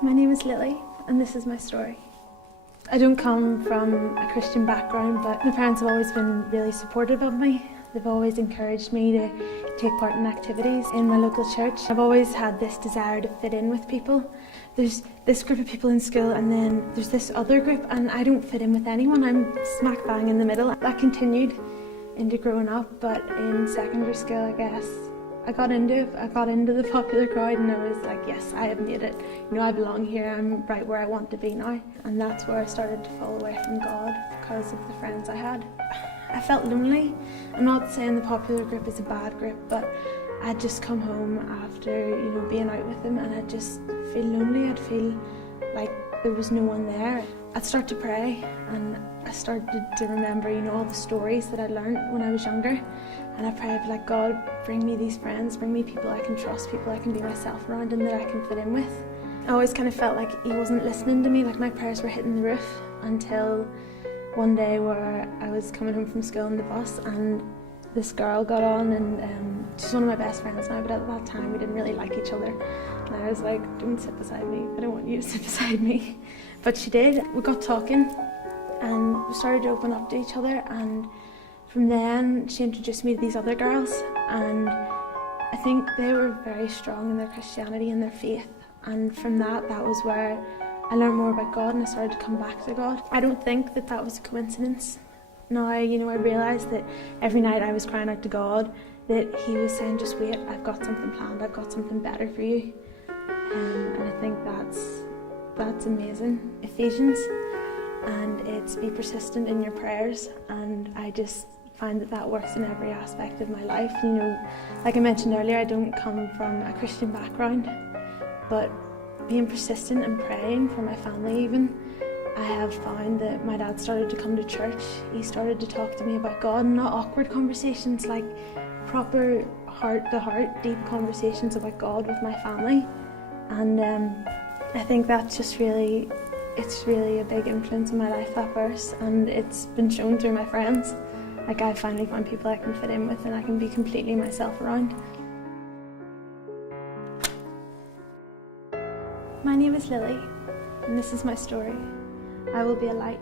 My name is Lillie, and this is my story. I don't come from a Christian background, but my parents have always been really supportive of me. They've always encouraged me to take part in activities in my local church. I've always had this desire to fit in with people. There's this group of people in school, and then there's this other group, and I don't fit in with anyone. I'm smack bang in the middle. That continued into growing up, but in secondary school, I guess, I got into the popular crowd, and I was like, yes, I have made it. You know, I belong here, I'm right where I want to be now. And that's where I started to fall away from God because of the friends I had. I felt lonely. I'm not saying the popular group is a bad group, but I'd just come home after, you know, being out with them, and I'd just feel lonely. I'd feel like there was no one there. I'd start to pray, and I started to remember, you know, all the stories that I learned when I was younger. And I prayed, like, God, bring me these friends, bring me people I can trust, people I can be myself around and that I can fit in with. I always kind of felt like He wasn't listening to me, like my prayers were hitting the roof, until one day where I was coming home from school on the bus, and this girl got on, and she's one of my best friends now, but at that time we didn't really like each other. And I was like, don't sit beside me, I don't want you to sit beside me. But she did. We got talking and we started to open up to each other, and from then she introduced me to these other girls, and I think they were very strong in their Christianity and their faith, and from that was where I learned more about God, and I started to come back to God. I don't think that was a coincidence. Now, you know, I realised that every night I was crying out to God, that He was saying, just wait, I've got something planned, I've got something better for you. And I think that's amazing. Ephesians, and it's be persistent in your prayers, and I just find that works in every aspect of my life. You know, like I mentioned earlier, I don't come from a Christian background, but being persistent and praying for my family even, I have found that my dad started to come to church. He started to talk to me about God, not awkward conversations, like proper heart-to-heart, deep conversations about God with my family. And I think that's just really, it's really a big influence in my life, that verse, and it's been shown through my friends. Like, I finally found people I can fit in with and I can be completely myself around. My name is Lillie, and this is my story. I will be a light.